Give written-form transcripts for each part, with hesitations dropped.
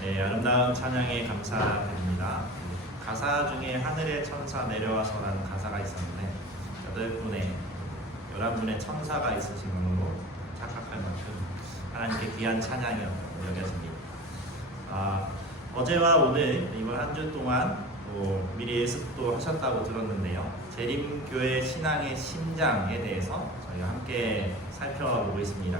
네, 아름다운 찬양에 감사드립니다. 가사 중에 하늘의 천사 내려와서라는 가사가 있었는데 11분의 천사가 있으신 걸로 착각할 만큼 하나님께 귀한 찬양이었다고 여겨집니다. 어제와 오늘 이번 한 주 동안 미리 예습도 하셨다고 들었는데요. 재림교회 신앙의 심장에 대해서 저희가 함께 살펴보고 있습니다.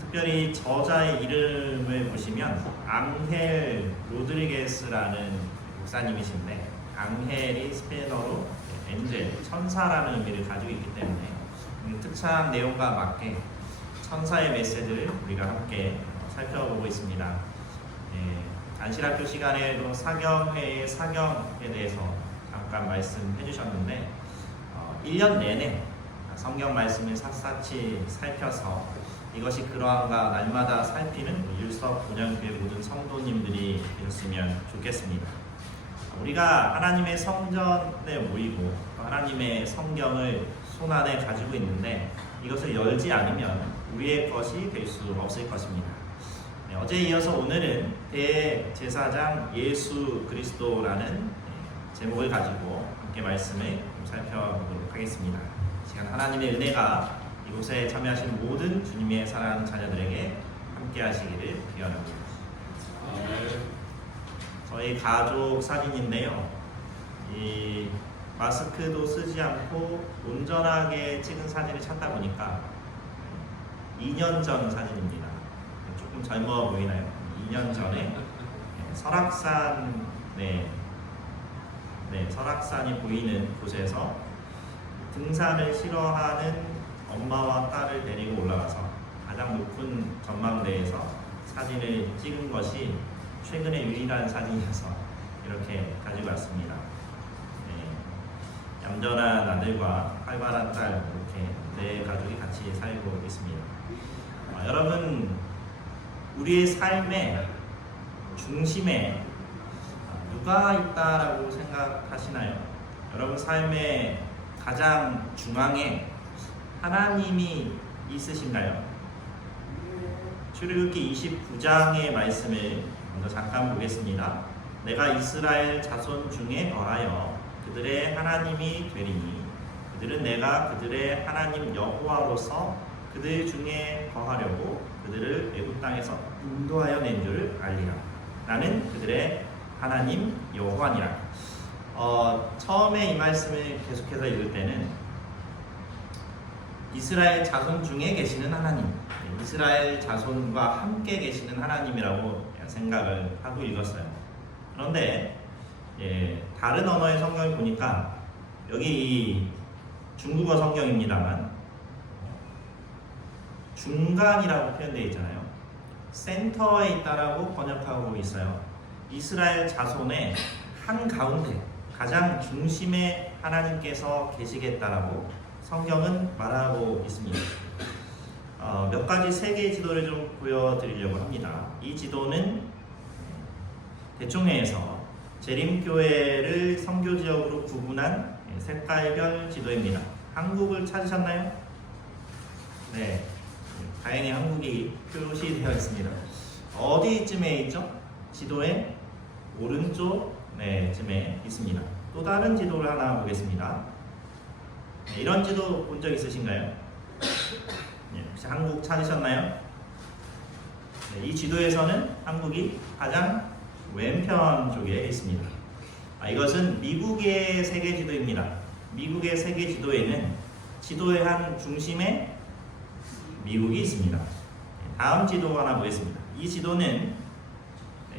특별히 저자의 이름을 보시면 앙헬 로드리게스라는 목사님이신데, 앙헬이 스페인어로 엔젤, 천사라는 의미를 가지고 있기 때문에 특창 내용과 맞게 천사의 메시지를 우리가 함께 살펴보고 있습니다. 안실학교 시간에도 사경회의 사경에 대해서 잠깐 말씀해 주셨는데 1년 내내 성경 말씀을 샅샅이 살펴서 이것이 그러한가 날마다 살피는 율석 본향교회 모든 성도님들이 되었으면 좋겠습니다. 우리가 하나님의 성전에 모이고 하나님의 성경을 손안에 가지고 있는데 이것을 열지 않으면 우리의 것이 될 수 없을 것입니다. 어제에 이어서 오늘은 대제사장 예수 그리스도라는 제목을 가지고 함께 말씀을 살펴보도록 하겠습니다. 시간 하나님의 은혜가 이곳에 참여하신 모든 주님의 사랑하는 자녀들에게 함께 하시기를 기원합니다. 저희 가족 사진인데요. 이 마스크도 쓰지 않고 온전하게 찍은 사진을 찾다 보니까 2년 전 사진입니다. 조금 젊어 보이나요? 2년 전에 설악산, 설악산이 보이는 곳에서 등산을 싫어하는 엄마와 딸을 데리고 올라가서 가장 높은 전망대에서 사진을 찍은 것이 최근의 유일한 사진이어서 이렇게 가지고 왔습니다. 얌전한 아들과 활발한 딸, 이렇게 네 가족이 같이 살고 있습니다. 여러분, 우리의 삶의 중심에 누가 있다라고 생각하시나요? 여러분 삶의 가장 중앙에 하나님이 있으신가요? 출애굽기 29장의 말씀을 먼저 잠깐 보겠습니다. 내가 이스라엘 자손 중에 거하여 그들의 하나님이 되리니 그들은 내가 그들의 하나님 여호와로서 그들 중에 거하려고 그들을 애굽 땅에서 인도하여 낸 줄 알리라. 나는 그들의 하나님 여호와니라. 처음에 이 말씀을 계속해서 읽을 때는 이스라엘 자손 중에 계시는 하나님, 이스라엘 자손과 함께 계시는 하나님이라고 생각을 하고 읽었어요. 그런데 다른 언어의 성경을 보니까 여기 중국어 성경입니다만 중간이라고 표현되어 있잖아요. 센터에 있다라고 번역하고 있어요. 이스라엘 자손의 한가운데 가장 중심에 하나님께서 계시겠다라고 성경은 말하고 있습니다. 몇 가지 세계 지도를 좀 보여드리려고 합니다. 이 지도는 대충해서 재림교회를 선교지역으로 구분한 색깔별 지도입니다. 한국을 찾으셨나요? 네, 다행히 한국이 표시되어 있습니다. 어디쯤에 있죠? 지도의 오른쪽 쯤에 있습니다. 또 다른 지도를 하나 보겠습니다. 이런 지도 본 적 있으신가요? 혹시 한국 찾으셨나요? 이 지도에서는 한국이 가장 왼편 쪽에 있습니다. 이것은 미국의 세계 지도입니다. 미국의 세계 지도에는 지도의 한 중심에 미국이 있습니다. 다음 지도 하나 보겠습니다. 이 지도는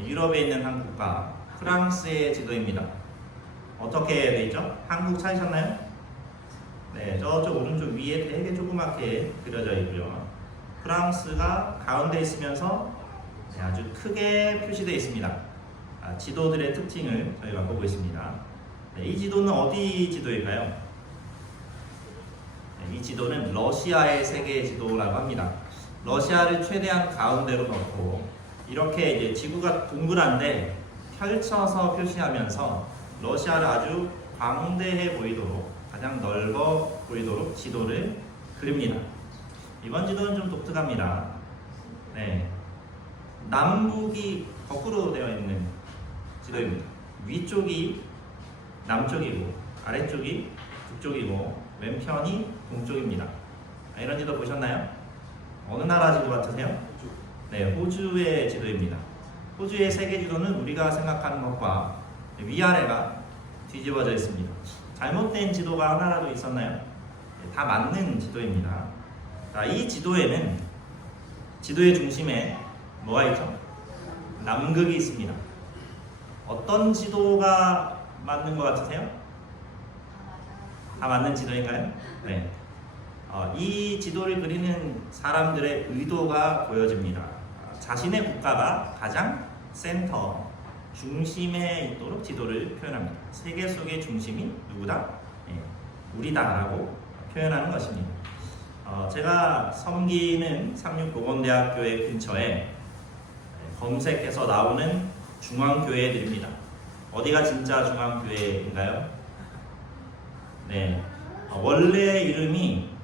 유럽에 있는 한 국가 프랑스의 지도입니다. 어떻게 되어 있죠? 한국 찾으셨나요? 네, 저쪽 오른쪽 위에 되게 조그맣게 그려져 있고요. 프랑스가 가운데 있으면서 아주 크게 표시되어 있습니다. 지도들의 특징을 저희가 보고 있습니다. 이 지도는 어디 지도일까요? 이 지도는 러시아의 세계 지도라고 합니다. 러시아를 최대한 가운데로 넣고 이렇게 이제 지구가 동그란데 펼쳐서 표시하면서 러시아를 아주 광대해 보이도록, 가장 넓어 보이도록 지도를 그립니다. 이번 지도는 좀 독특합니다. 남북이 거꾸로 되어 있는 지도입니다. 위쪽이 남쪽이고 아래쪽이 북쪽이고 왼편이 동쪽입니다. 이런 지도 보셨나요? 어느 나라 지도 같으세요? 네, 호주의 지도입니다. 호주의 세계 지도는 우리가 생각하는 것과 위아래가 뒤집어져 있습니다. 잘못된 지도가 하나라도 있었나요? 다 맞는 지도입니다. 자, 이 지도에는 지도의 중심에 뭐가 있죠? 남극이 있습니다. 어떤 지도가 맞는 것 같으세요? 다 맞는 지도인가요? 네. 이 지도를 그리는 사람들의 의도가 보여집니다. 자신의 국가가 가장 센터, 중심에 있도록 지도를 표현합니다. 세계 속의 중심이 누구다? 우리다라고 표현하는 것입니다. 제가 섬기는 상륙보건대학교의 근처에 검색해서 나오는 중앙교회들입니다. 어디가 진짜 중앙교회인가요? 네, 원래 이름이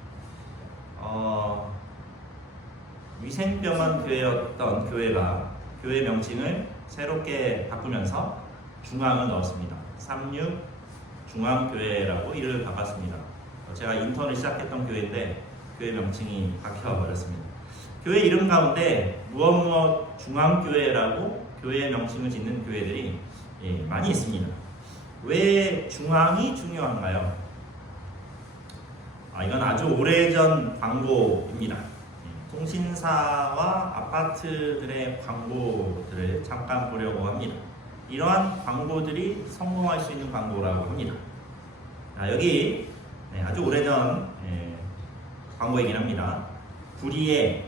위생병원 교회였던 교회가 교회 명칭을 새롭게 바꾸면서 중앙을 넣었습니다. 삼육 중앙교회라고 이름을 바꿨습니다. 제가 인턴을 시작했던 교회인데 교회 명칭이 바뀌어버렸습니다. 교회 이름 가운데 무엇 중앙교회라고 교회 명칭을 짓는 교회들이 많이 있습니다. 왜 중앙이 중요한가요? 이건 아주 오래전 광고입니다. 통신사와 아파트들의 광고들을 잠깐 보려고 합니다. 이러한 광고들이 성공할 수 있는 광고라고 합니다. 여기 아주 오래전 광고이긴 합니다. 구리의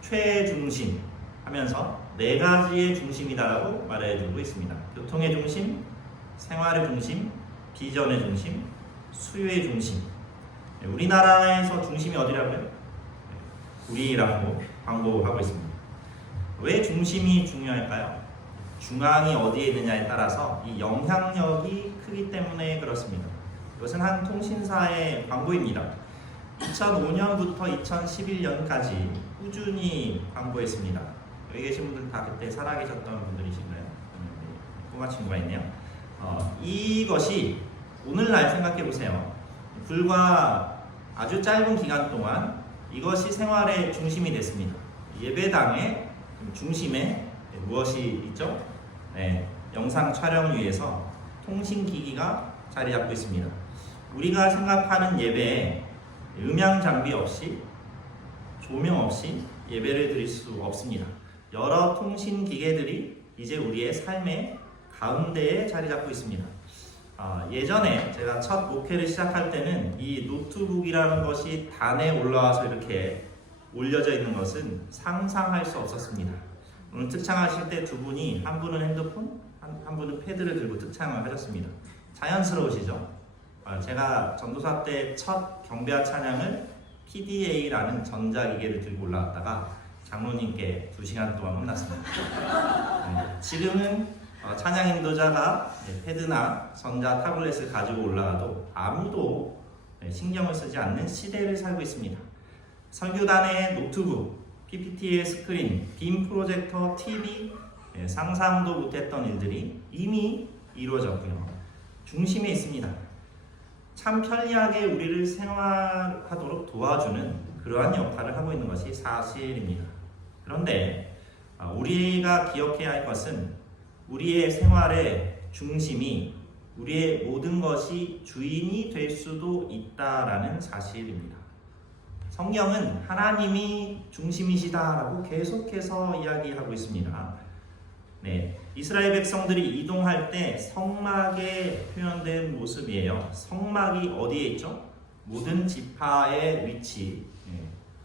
최중심 하면서 4가지의 중심이다라고 말해주고 있습니다. 교통의 중심, 생활의 중심, 비전의 중심, 수요의 중심. 우리나라에서 중심이 어디라고요? 구리라고 광고하고 있습니다. 왜 중심이 중요할까요? 중앙이 어디에 있느냐에 따라서 이 영향력이 크기 때문에 그렇습니다. 이것은 한 통신사의 광고입니다. 2005년부터 2011년까지 꾸준히 광고했습니다. 여기 계신 분들 다 그때 살아계셨던 분들이신가요? 꼬마 친구가 있네요. 이것이 오늘날 생각해 보세요. 불과 아주 짧은 기간 동안 이것이 생활의 중심이 됐습니다. 예배당의 중심에 무엇이 있죠? 영상 촬영 위에서 통신기기가 자리 잡고 있습니다. 우리가 생각하는 예배에 음향 장비 없이 조명 없이 예배를 드릴 수 없습니다. 여러 통신 기계들이 이제 우리의 삶의 가운데에 자리 잡고 있습니다. 예전에 제가 첫 목회를 시작할 때는 이 노트북이라는 것이 단에 올라와서 이렇게 올려져 있는 것은 상상할 수 없었습니다. 오늘 특창하실 때 두 분이 한 분은 핸드폰, 한 분은 패드를 들고 특창을 하셨습니다. 자연스러우시죠? 제가 전도사 때 첫 경배와 찬양을 PDA라는 전자기계를 들고 올라왔다가 장로님께 2시간 동안 혼났습니다. 지금은 찬양 인도자가 패드나 전자 타블렛을 가지고 올라가도 아무도 신경을 쓰지 않는 시대를 살고 있습니다. 설교단의 노트북, PPT의 스크린, 빔 프로젝터, TV, 상상도 못했던 일들이 이미 이루어졌고요. 중심에 있습니다. 참 편리하게 우리를 생활하도록 도와주는 그러한 역할을 하고 있는 것이 사실입니다. 그런데 우리가 기억해야 할 것은 우리의 생활의 중심이 우리의 모든 것이 주인이 될 수도 있다라는 사실입니다. 성경은 하나님이 중심이시다라고 계속해서 이야기하고 있습니다. 이스라엘 백성들이 이동할 때 성막에 표현된 모습이에요. 성막이 어디에 있죠? 모든 지파의 위치,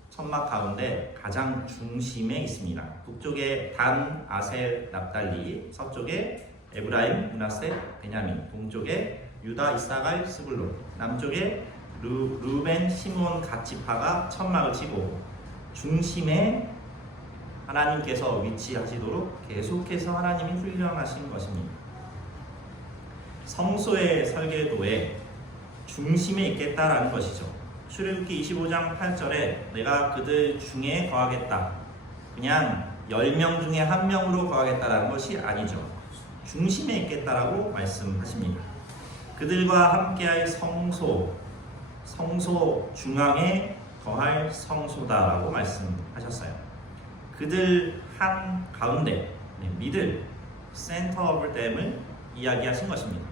천막 가운데 가장 중심에 있습니다. 북쪽에 단, 아셀, 납달리, 서쪽에 에브라임, 므낫세, 베냐민, 동쪽에 유다, 이사갈, 스불론, 남쪽에 루벤, 시므온 갓 지파가 천막을 치고 중심에 하나님께서 위치하시도록 계속해서 하나님이 훈련하신 것입니다. 성소의 설계도에 중심에 있겠다라는 것이죠. 출애굽기 25장 8절에 내가 그들 중에 거하겠다. 그냥 10명 중에 1명으로 거하겠다라는 것이 아니죠. 중심에 있겠다라고 말씀하십니다. 그들과 함께할 성소 중앙에 거할 성소다라고 말씀하셨어요. 그들 한 가운데 미들 센터 오브 댐을 이야기하신 것입니다.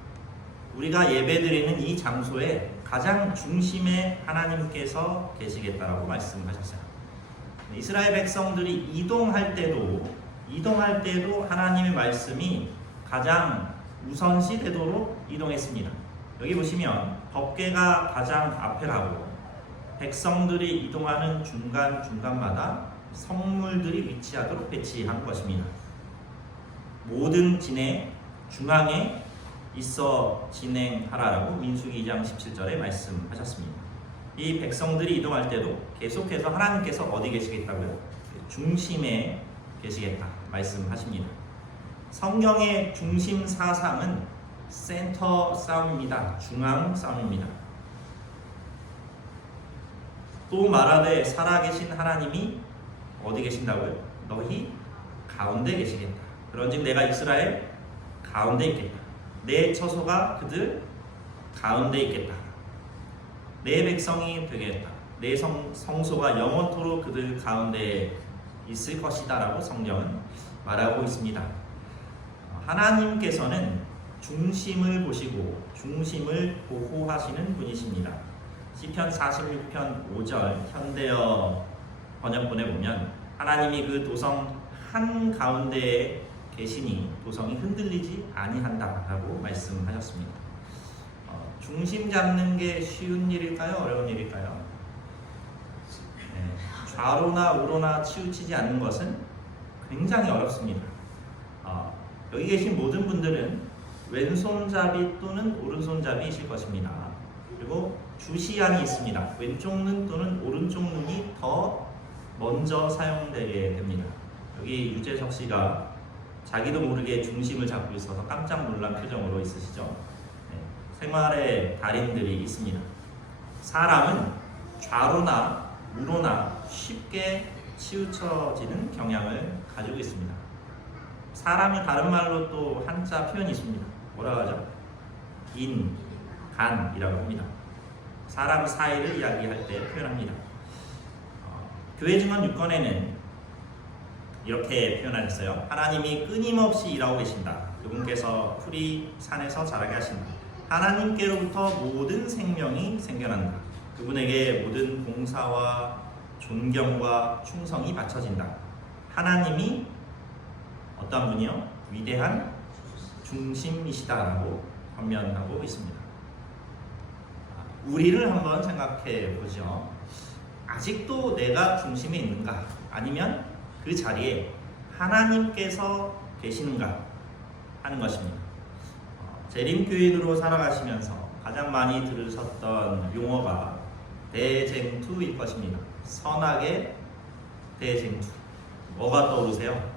우리가 예배드리는 이 장소에 가장 중심에 하나님께서 계시겠다라고 말씀하셨어요. 이스라엘 백성들이 이동할 때도 하나님의 말씀이 가장 우선시 되도록 이동했습니다. 여기 보시면 법궤가 가장 앞에 가고 백성들이 이동하는 중간마다 성물들이 위치하도록 배치한 것입니다. 모든 진에 중앙에 있어 진행하라라고 민수기 2장 17절에 말씀하셨습니다. 이 백성들이 이동할 때도 계속해서 하나님께서 어디 계시겠다고요? 중심에 계시겠다 말씀하십니다. 성경의 중심 사상은 센터 싸움입니다. 중앙 싸움입니다. 또 말하되 살아계신 하나님이 어디 계신다고요? 너희 가운데 계시겠다. 그런즉 내가 이스라엘 가운데 있겠다. 내 처소가 그들 가운데 있겠다. 내 백성이 되겠다. 내 성소가 영원토록 그들 가운데 있을 것이다 라고 성경은 말하고 있습니다. 하나님께서는 중심을 보시고 중심을 보호하시는 분이십니다. 시편 46편 5절 현대어 번역본에 보면 하나님이 그 도성 한가운데에 계시니 도성이 흔들리지 아니한다라고 말씀하셨습니다. 중심 잡는 게 쉬운 일일까요? 어려운 일일까요? 좌로나 우로나 치우치지 않는 것은 굉장히 어렵습니다. 여기 계신 모든 분들은 왼손잡이 또는 오른손잡이이실 것입니다. 그리고 주시안이 있습니다. 왼쪽 눈 또는 오른쪽 눈이 더 먼저 사용되게 됩니다. 여기 유재석 씨가 자기도 모르게 중심을 잡고 있어서 깜짝 놀란 표정으로 있으시죠? 생활의 달인들이 있습니다. 사람은 좌로나 우로나 쉽게 치우쳐지는 경향을 가지고 있습니다. 사람이 다른 말로 또 한자 표현이 있습니다. 뭐라고 하죠? 인, 간이라고 합니다. 사람 사이를 이야기할 때 표현합니다. 교회 증언 6권에는 이렇게 표현하셨어요. 하나님이 끊임없이 일하고 계신다. 그분께서 풀이 산에서 자라게 하신다. 하나님께로부터 모든 생명이 생겨난다. 그분에게 모든 봉사와 존경과 충성이 바쳐진다. 하나님이 어떤 분이요? 위대한 중심이시다라고 권면하고 있습니다. 우리를 한번 생각해 보죠. 아직도 내가 중심에 있는가? 아니면 그 자리에 하나님께서 계시는가 하는 것입니다. 재림교인으로 살아가시면서 가장 많이 들으셨던 용어가 대쟁투일 것입니다. 선악의 대쟁투. 뭐가 떠오르세요?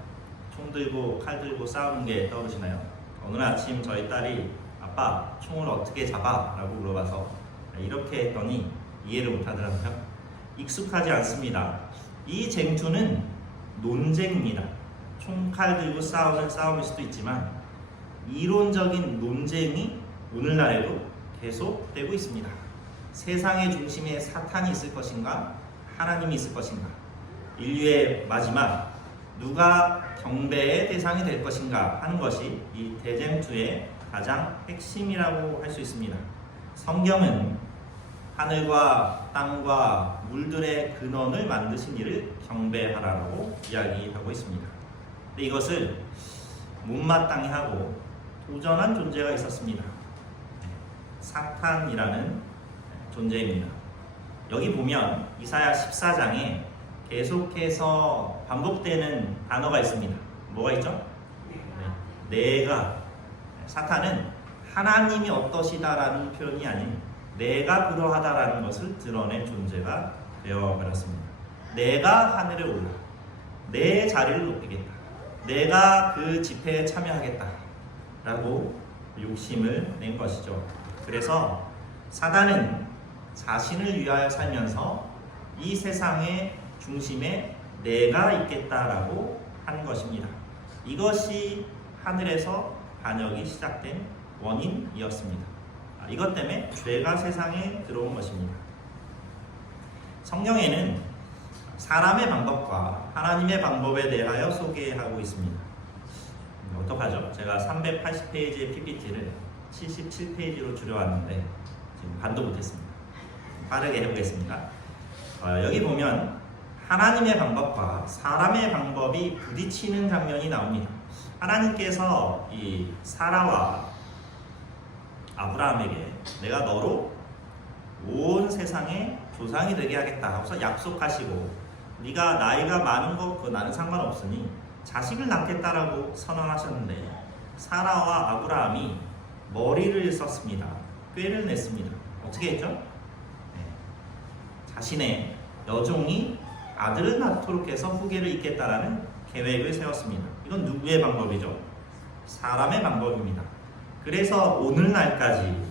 총 들고 칼 들고 싸우는 게 떠오르시나요? 오늘 아침 저희 딸이 아빠 총을 어떻게 잡아? 라고 물어봐서 이렇게 했더니 이해를 못하더라고요. 익숙하지 않습니다. 이 쟁투는 논쟁입니다. 총 칼 들고 싸우는 싸움일 수도 있지만 이론적인 논쟁이 오늘날에도 계속되고 있습니다. 세상의 중심에 사탄이 있을 것인가? 하나님이 있을 것인가? 인류의 마지막 누가 경배의 대상이 될 것인가 하는 것이 이 대쟁투의 가장 핵심이라고 할 수 있습니다. 성경은 하늘과 땅과 물들의 근원을 만드신 이를 경배하라고 이야기하고 있습니다. 근데 이것을 못마땅히 하고 도전한 존재가 있었습니다. 사탄이라는 존재입니다. 여기 보면 이사야 14장에 계속해서 반복되는 단어가 있습니다. 뭐가 있죠? 내가. 사탄은 하나님이 어떠시다라는 표현이 아닌 내가 그러하다라는 것을 드러낸 존재가 되어버렸습니다. 내가 하늘에 올라 내 자리를 높이겠다. 내가 그 집회에 참여하겠다 라고 욕심을 낸 것이죠. 그래서 사단은 자신을 위하여 살면서 이 세상의 중심에 내가 있겠다라고 한 것입니다. 이것이 하늘에서 반역이 시작된 원인이었습니다. 이것 때문에 죄가 세상에 들어온 것입니다. 성경에는 사람의 방법과 하나님의 방법에 대하여 소개하고 있습니다. 어떡하죠? 제가 380페이지의 PPT를 77페이지로 줄여왔는데 지금 반도 못했습니다. 빠르게 해보겠습니다. 여기 보면 하나님의 방법과 사람의 방법이 부딪히는 장면이 나옵니다. 하나님께서 이 사라와 아브라함에게 내가 너로 온 세상의 조상이 되게 하겠다 하고서 약속하시고 네가 나이가 많은 것 나는 상관없으니 자식을 낳겠다라고 선언하셨는데 사라와 아브라함이 머리를 썼습니다. 꾀를 냈습니다. 어떻게 했죠? 자신의 여종이 아들을 낳도록 해서 후계를 잇겠다라는 계획을 세웠습니다. 이건 누구의 방법이죠? 사람의 방법입니다. 그래서 오늘날까지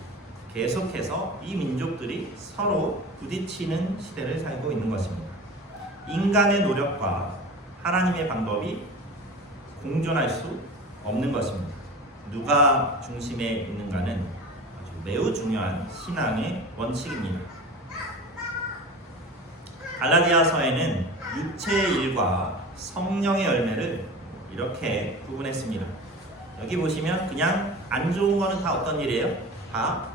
계속해서 이 민족들이 서로 부딪히는 시대를 살고 있는 것입니다. 인간의 노력과 하나님의 방법이 공존할 수 없는 것입니다. 누가 중심에 있는가는 아주 매우 중요한 신앙의 원칙입니다. 갈라디아서에는 육체의 일과 성령의 열매를 이렇게 구분했습니다. 여기 보시면 그냥 안 좋은 거는 다 어떤 일이에요? 다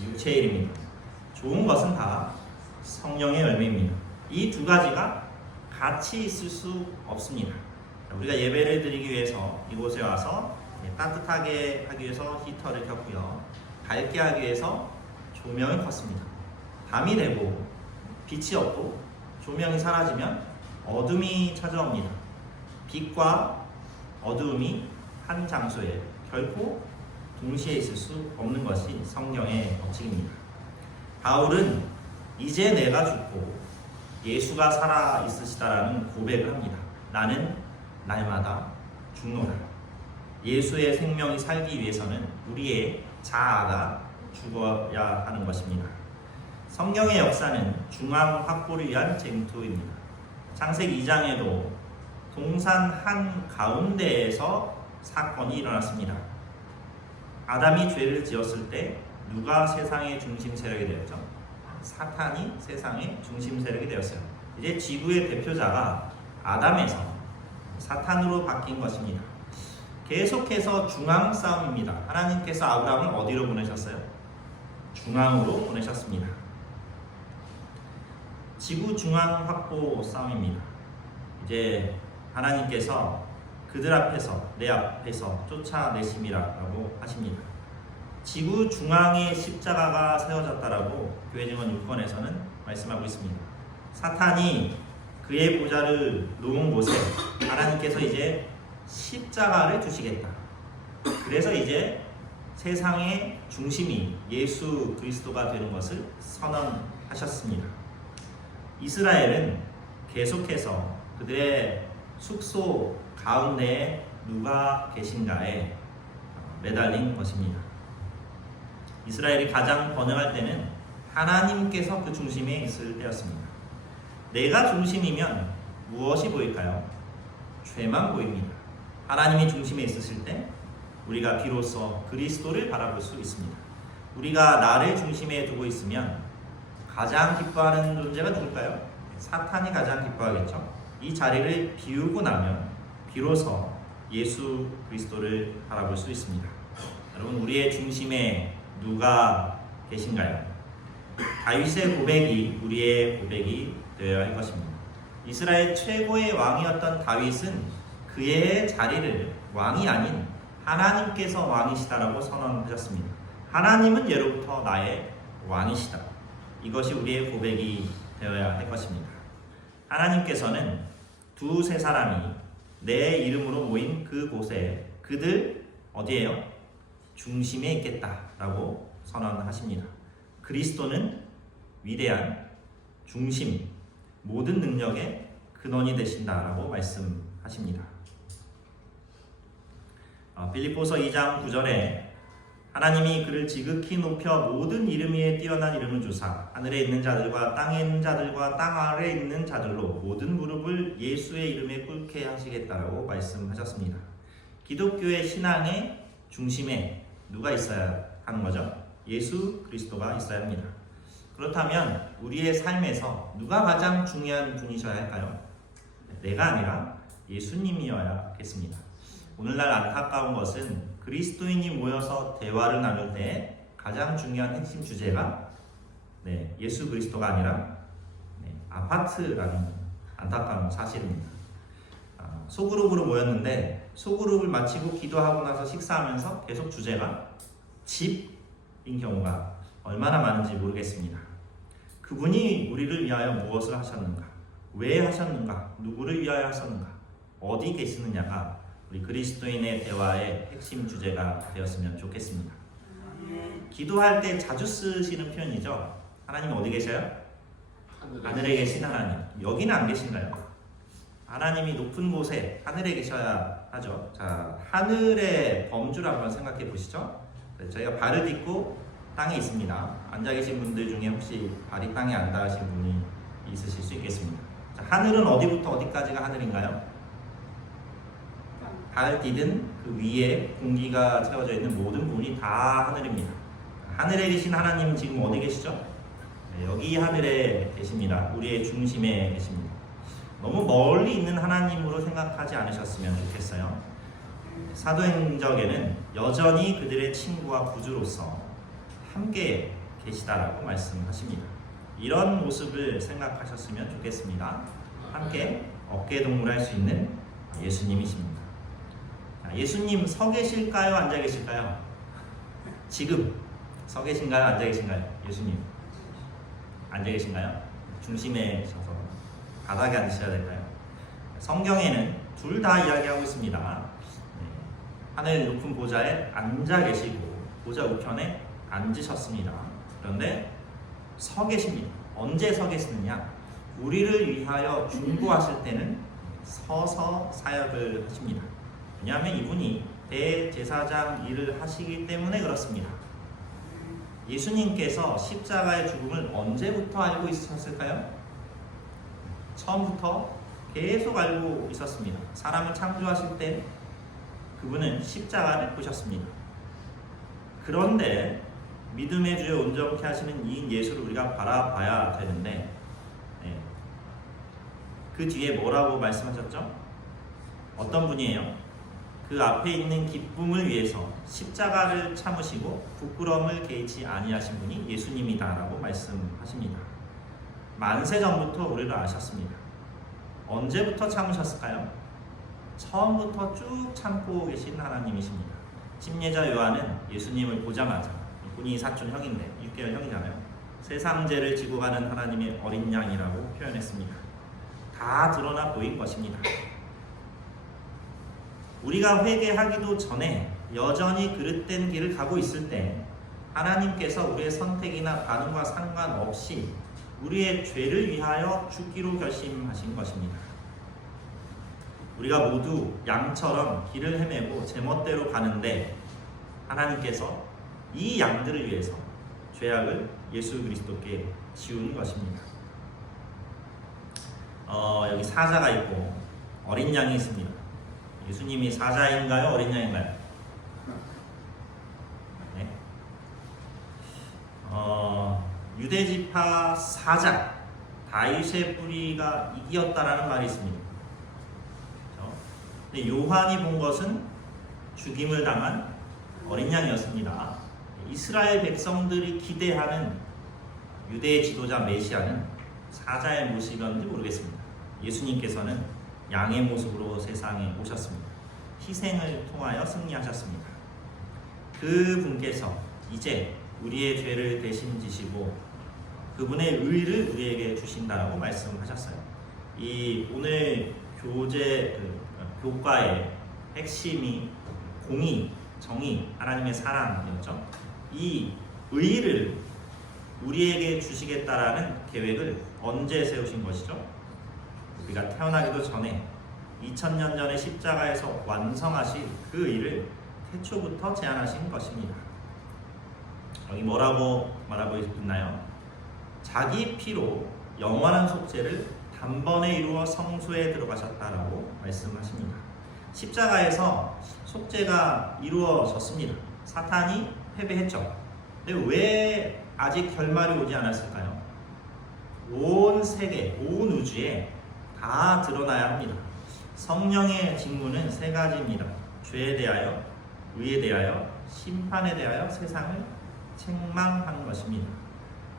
육체의 일입니다. 좋은 것은 다 성령의 열매입니다. 이 두 가지가 같이 있을 수 없습니다. 우리가 예배를 드리기 위해서 이곳에 와서 따뜻하게 하기 위해서 히터를 켰고요. 밝게 하기 위해서 조명을 켰습니다. 밤이 되고 빛이 없고 조명이 사라지면 어둠이 찾아옵니다. 빛과 어두움이 한 장소에 결코 동시에 있을 수 없는 것이 성경의 법칙입니다. 바울은 이제 내가 죽고 예수가 살아 있으시다라는 고백을 합니다. 나는 날마다 죽노라. 예수의 생명이 살기 위해서는 우리의 자아가 죽어야 하는 것입니다. 성경의 역사는 중앙 확보를 위한 쟁투입니다. 창세기 2장에도 동산 한 가운데에서 사건이 일어났습니다. 아담이 죄를 지었을 때 누가 세상의 중심 세력이 되었죠? 사탄이 세상의 중심 세력이 되었어요. 이제 지구의 대표자가 아담에서 사탄으로 바뀐 것입니다. 계속해서 중앙 싸움입니다. 하나님께서 아브라함을 어디로 보내셨어요? 중앙으로 보내셨습니다. 지구 중앙 확보 싸움입니다. 이제 하나님께서 그들 앞에서 내 앞에서 쫓아내심이라고 하십니다. 지구 중앙에 십자가가 세워졌다라고 교회 증언 6권에서는 말씀하고 있습니다. 사탄이 그의 보좌를 놓은 곳에 하나님께서 이제 십자가를 두시겠다. 그래서 이제 세상의 중심이 예수 그리스도가 되는 것을 선언하셨습니다. 이스라엘은 계속해서 그들의 숙소 가운데에 누가 계신가에 매달린 것입니다. 이스라엘이 가장 번영할 때는 하나님께서 그 중심에 있을 때였습니다. 내가 중심이면 무엇이 보일까요? 죄만 보입니다. 하나님이 중심에 있으실 때 우리가 비로소 그리스도를 바라볼 수 있습니다. 우리가 나를 중심에 두고 있으면 가장 기뻐하는 존재가 누굴까요? 사탄이 가장 기뻐하겠죠. 이 자리를 비우고 나면 비로소 예수 그리스도를 바라볼 수 있습니다. 여러분, 우리의 중심에 누가 계신가요? 다윗의 고백이 우리의 고백이 되어야 할 것입니다. 이스라엘 최고의 왕이었던 다윗은 그의 자리를 왕이 아닌 하나님께서 왕이시다라고 선언하셨습니다. 하나님은 예로부터 나의 왕이시다. 이것이 우리의 고백이 되어야 할 것입니다. 하나님께서는 두세 사람이 내 이름으로 모인 그곳에 그들 어디에요? 중심에 있겠다라고 선언하십니다. 그리스도는 위대한 중심, 모든 능력의 근원이 되신다라고 말씀하십니다. 빌립보서 2장 9절에 하나님이 그를 지극히 높여 모든 이름 위에 뛰어난 이름을 주사 하늘에 있는 자들과 땅에 있는 자들과 땅 아래에 있는 자들로 모든 무릎을 우리를 예수의 이름에 꿇게 하시겠다라고 말씀하셨습니다. 기독교의 신앙의 중심에 누가 있어야 하는 거죠? 예수 그리스도가 있어야 합니다. 그렇다면 우리의 삶에서 누가 가장 중요한 분이셔야 할까요? 내가 아니라 예수님이어야겠습니다. 오늘날 안타까운 것은 그리스도인이 모여서 대화를 나눌 때 가장 중요한 핵심 주제가 예수 그리스도가 아니라 아파트라는 안타까운 사실입니다. 소그룹으로 모였는데 소그룹을 마치고 기도하고 나서 식사하면서 계속 주제가 집인 경우가 얼마나 많은지 모르겠습니다. 그분이 우리를 위하여 무엇을 하셨는가? 왜 하셨는가? 누구를 위하여 하셨는가? 어디 계시느냐가 우리 그리스도인의 대화의 핵심 주제가 되었으면 좋겠습니다. 기도할 때 자주 쓰시는 표현이죠. 하나님 어디 계셔요? 하늘에 계신 하나님. 여기는 안 계신가요? 하나님이 높은 곳에 하늘에 계셔야 하죠. 자, 하늘의 범주를 한번 생각해 보시죠. 저희가 발을 딛고 땅에 있습니다. 앉아 계신 분들 중에 혹시 발이 땅에 안 닿으신 분이 있으실 수 있겠습니다. 자, 하늘은 어디부터 어디까지가 하늘인가요? 발 디든 그 위에 공기가 채워져 있는 모든 부분이 다 하늘입니다. 하늘에 계신 하나님은 지금 어디 계시죠? 여기 하늘에 계십니다. 우리의 중심에 계십니다. 너무 멀리 있는 하나님으로 생각하지 않으셨으면 좋겠어요. 사도행전에는 여전히 그들의 친구와 구주로서 함께 계시다라고 말씀하십니다. 이런 모습을 생각하셨으면 좋겠습니다. 함께 어깨동무를 할 수 있는 예수님이십니다. 예수님 서 계실까요? 앉아 계실까요? 지금 서 계신가요? 앉아 계신가요? 예수님 앉아 계신가요? 중심에 서서 바닥에 앉으셔야 될까요? 성경에는 둘 다 이야기하고 있습니다. 하늘 높은 보좌에 앉아 계시고 보좌 우편에 앉으셨습니다. 그런데 서 계십니다. 언제 서 계시느냐? 우리를 위하여 중보하실 때는 서서 사역을 하십니다. 왜냐하면 이분이 대제사장 일을 하시기 때문에 그렇습니다. 예수님께서 십자가의 죽음을 언제부터 알고 있으셨을까요? 처음부터 계속 알고 있었습니다. 사람을 창조하실 때 그분은 십자가를 보셨습니다. 그런데 믿음의 주에 온전케 하시는 이 예수를 우리가 바라봐야 되는데 그 뒤에 뭐라고 말씀하셨죠? 어떤 분이에요? 그 앞에 있는 기쁨을 위해서 십자가를 참으시고 부끄러움을 개의치 아니하신 분이 예수님이다라고 말씀하십니다. 만세 전부터 우리를 아셨습니다. 언제부터 참으셨을까요? 처음부터 쭉 참고 계신 하나님이십니다. 침례자 요한은 예수님을 보자마자 이분이 사촌 형인데 6개월 형이잖아요. 세상 죄를 지고 가는 하나님의 어린 양이라고 표현했습니다. 다 드러나 보인 것입니다. 우리가 회개하기도 전에 여전히 그릇된 길을 가고 있을 때 하나님께서 우리의 선택이나 반응과 상관없이 우리의 죄를 위하여 죽기로 결심하신 것입니다. 우리가 모두 양처럼 길을 헤매고 제멋대로 가는데 하나님께서 이 양들을 위해서 죄악을 예수 그리스도께 지운 것입니다. 여기 사자가 있고 어린 양이 있습니다. 예수님이 사자인가요? 어린 양인가요? 네. 유대지파 사자 다윗의 뿌리가 이기었다라는 말이 있습니다. 근데 요한이 본 것은 죽임을 당한 어린 양이었습니다. 이스라엘 백성들이 기대하는 유대의 지도자 메시아는 사자의 모습이었는지 모르겠습니다. 예수님께서는 양의 모습으로 세상에 오셨습니다. 희생을 통하여 승리하셨습니다. 그 분께서 이제 우리의 죄를 대신 지시고 그분의 의를 우리에게 주신다라고 말씀하셨어요. 이 오늘 교과의 핵심이 공의, 정의, 하나님의 사랑이었죠. 이 의를 우리에게 주시겠다라는 계획을 언제 세우신 것이죠? 우리가 태어나기도 전에 2000년 전에 십자가에서 완성하신 그 일을 태초부터 제안하신 것입니다. 여기 뭐라고 말하고 있나요? 자기 피로 영원한 속죄를 단번에 이루어 성소에 들어가셨다라고 말씀하십니다. 십자가에서 속죄가 이루어졌습니다. 사탄이 패배했죠. 근데 왜 아직 결말이 오지 않았을까요? 온 세계, 온 우주에 다 드러나야 합니다. 성령의 직무는 세 가지입니다. 죄에 대하여, 의에 대하여, 심판에 대하여 세상을 책망하는 것입니다.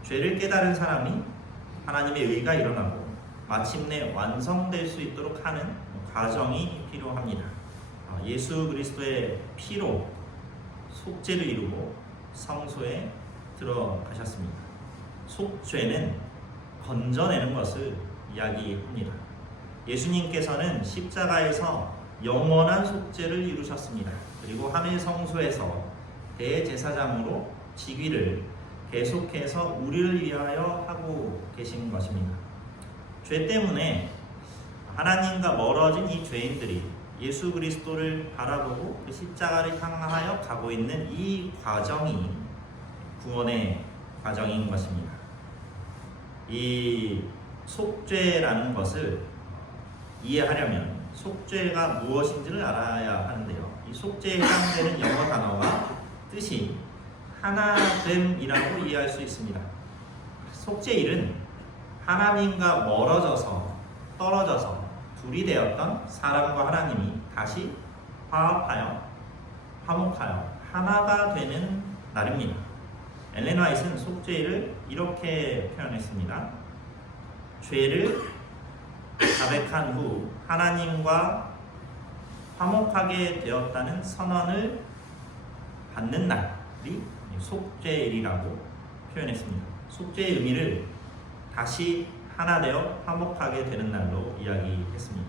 죄를 깨달은 사람이 하나님의 의가 일어나고 마침내 완성될 수 있도록 하는 과정이 필요합니다. 예수 그리스도의 피로 속죄를 이루고 성소에 들어가셨습니다. 속죄는 건져내는 것을 이야기합니다. 예수님께서는 십자가에서 영원한 속죄를 이루셨습니다. 그리고 하늘 성소에서 대제사장으로 직위를 계속해서 우리를 위하여 하고 계신 것입니다. 죄 때문에 하나님과 멀어진 이 죄인들이 예수 그리스도를 바라보고 그 십자가를 향하여 가고 있는 이 과정이 구원의 과정인 것입니다. 이 속죄라는 것을 이해하려면 속죄가 무엇인지를 알아야 하는데요. 이 속죄에 해당되는 영어 단어가 뜻이 하나됨이라고 이해할 수 있습니다. 속죄일은 하나님과 멀어져서 떨어져서 둘이 되었던 사람과 하나님이 다시 화합하여 화목하여 하나가 되는 날입니다. 엘렌 화이트는 속죄일을 이렇게 표현했습니다. 죄를 자백한 후 하나님과 화목하게 되었다는 선언을 받는 날이 속죄일이라고 표현했습니다. 속죄의 의미를 다시 하나 되어 화목하게 되는 날로 이야기했습니다.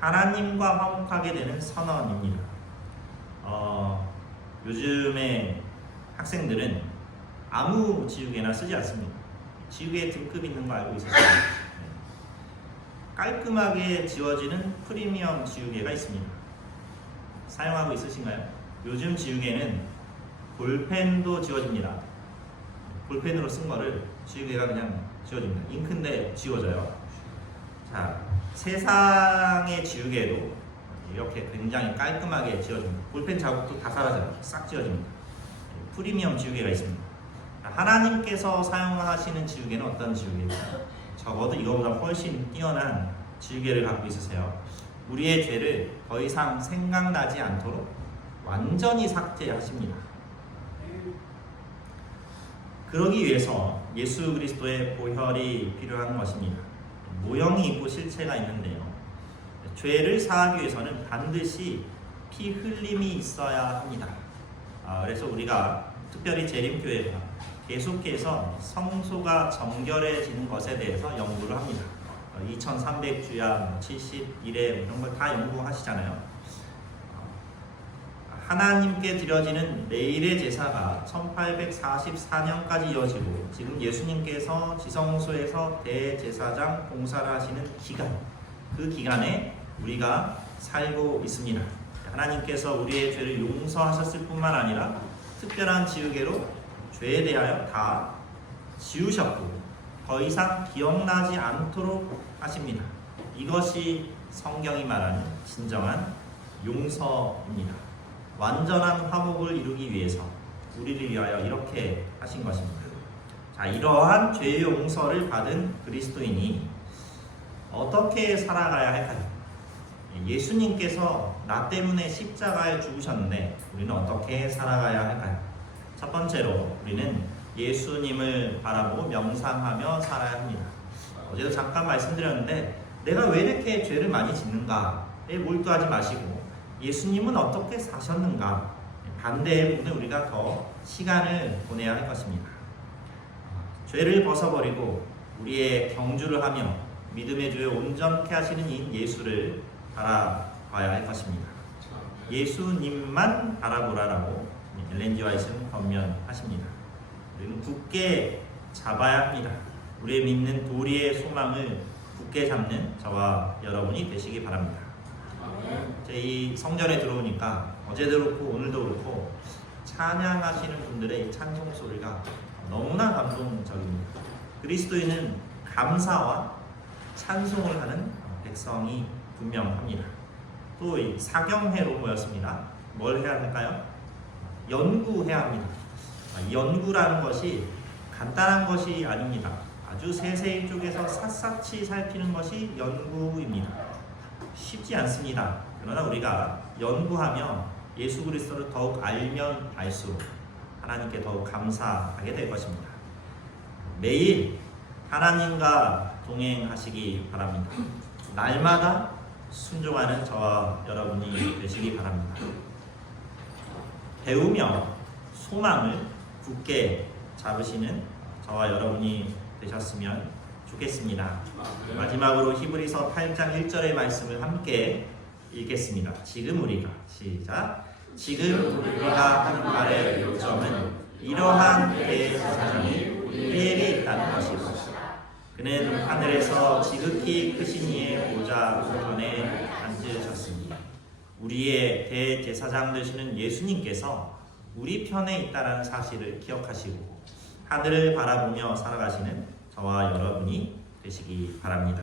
하나님과 화목하게 되는 선언입니다. 요즘에 학생들은 아무 지우개나 쓰지 않습니다. 지우개 등급 있는 거 알고 있으세요? 깔끔하게 지워지는 프리미엄 지우개가 있습니다. 사용하고 있으신가요? 요즘 지우개는 볼펜도 지워집니다. 볼펜으로 쓴 거를 지우개가 그냥 지워집니다. 잉크인데 지워져요. 자, 세상의 지우개도 이렇게 굉장히 깔끔하게 지워집니다. 볼펜 자국도 다 사라져요. 싹 지워집니다. 프리미엄 지우개가 있습니다. 하나님께서 사용하시는 지우개는 어떤 지우개일까요? 적어도 이거보다 훨씬 뛰어난 지우개를 갖고 있으세요. 우리의 죄를 더 이상 생각나지 않도록 완전히 삭제하십니다. 그러기 위해서 예수 그리스도의 보혈이 필요한 것입니다. 모형이 있고 실체가 있는데요. 죄를 사하기 위해서는 반드시 피 흘림이 있어야 합니다. 그래서 우리가 특별히 재림교회가 계속해서 성소가 정결해지는 것에 대해서 연구를 합니다. 2300주야, 71회 이런 걸 다 연구하시잖아요. 하나님께 드려지는 매일의 제사가 1844년까지 이어지고 지금 예수님께서 지성소에서 대제사장 봉사를 하시는 기간, 그 기간에 우리가 살고 있습니다. 하나님께서 우리의 죄를 용서하셨을 뿐만 아니라 특별한 지우개로 죄에 대하여 다 지우셨고 더 이상 기억나지 않도록 하십니다. 이것이 성경이 말하는 진정한 용서입니다. 완전한 화목을 이루기 위해서 우리를 위하여 이렇게 하신 것입니다. 자, 이러한 죄의 용서를 받은 그리스도인이 어떻게 살아가야 할까요? 예수님께서 나 때문에 십자가에 죽으셨는데 우리는 어떻게 살아가야 할까요? 첫 번째로 우리는 예수님을 바라보고 명상하며 살아야 합니다. 어제도 잠깐 말씀드렸는데 내가 왜 이렇게 죄를 많이 짓는가에 몰두하지 마시고 예수님은 어떻게 사셨는가 반대의 부분에 우리가 더 시간을 보내야 할 것입니다. 죄를 벗어버리고 우리의 경주를 하며 믿음의 주에 온전케 하시는 이 예수를 바라봐야 할 것입니다. 예수님만 바라보라라고 엘렌 G. 화이트는 권면하십니다. 우리는 굳게 잡아야 합니다. 우리의 믿는 도리의 소망을 굳게 잡는 저와 여러분이 되시기 바랍니다. 제 이 성전에 들어오니까 어제도 그렇고 오늘도 그렇고 찬양하시는 분들의 이 찬송 소리가 너무나 감동적입니다. 그리스도인은 감사와 찬송을 하는 백성이 분명합니다. 또 이 사경회로 모였습니다. 뭘 해야 할까요? 연구해야 합니다. 연구라는 것이 간단한 것이 아닙니다. 아주 세세히 쪼개서 샅샅이 살피는 것이 연구입니다. 쉽지 않습니다. 그러나 우리가 연구하며 예수 그리스도를 더욱 알면 알수록 하나님께 더욱 감사하게 될 것입니다. 매일 하나님과 동행하시기 바랍니다. 날마다 순종하는 저와 여러분이 되시기 바랍니다. 배우며 소망을 굳게 잡으시는 저와 여러분이 되셨으면 좋겠습니다. 마지막으로 히브리서 8장 1절의 말씀을 함께 읽겠습니다. 지금 우리가 시작. 지금 우리가 하는 말의 요점은 이러한 대제사장이 우리에게 있다는 것이고 그는 하늘에서 지극히 크신 이의 보좌 우편에 앉으셨으니 우리의 대제사장 되시는 예수님께서 우리 편에 있다는 사실을 기억하시고 하늘을 바라보며 살아가시는 저와 여러분이 되시기 바랍니다.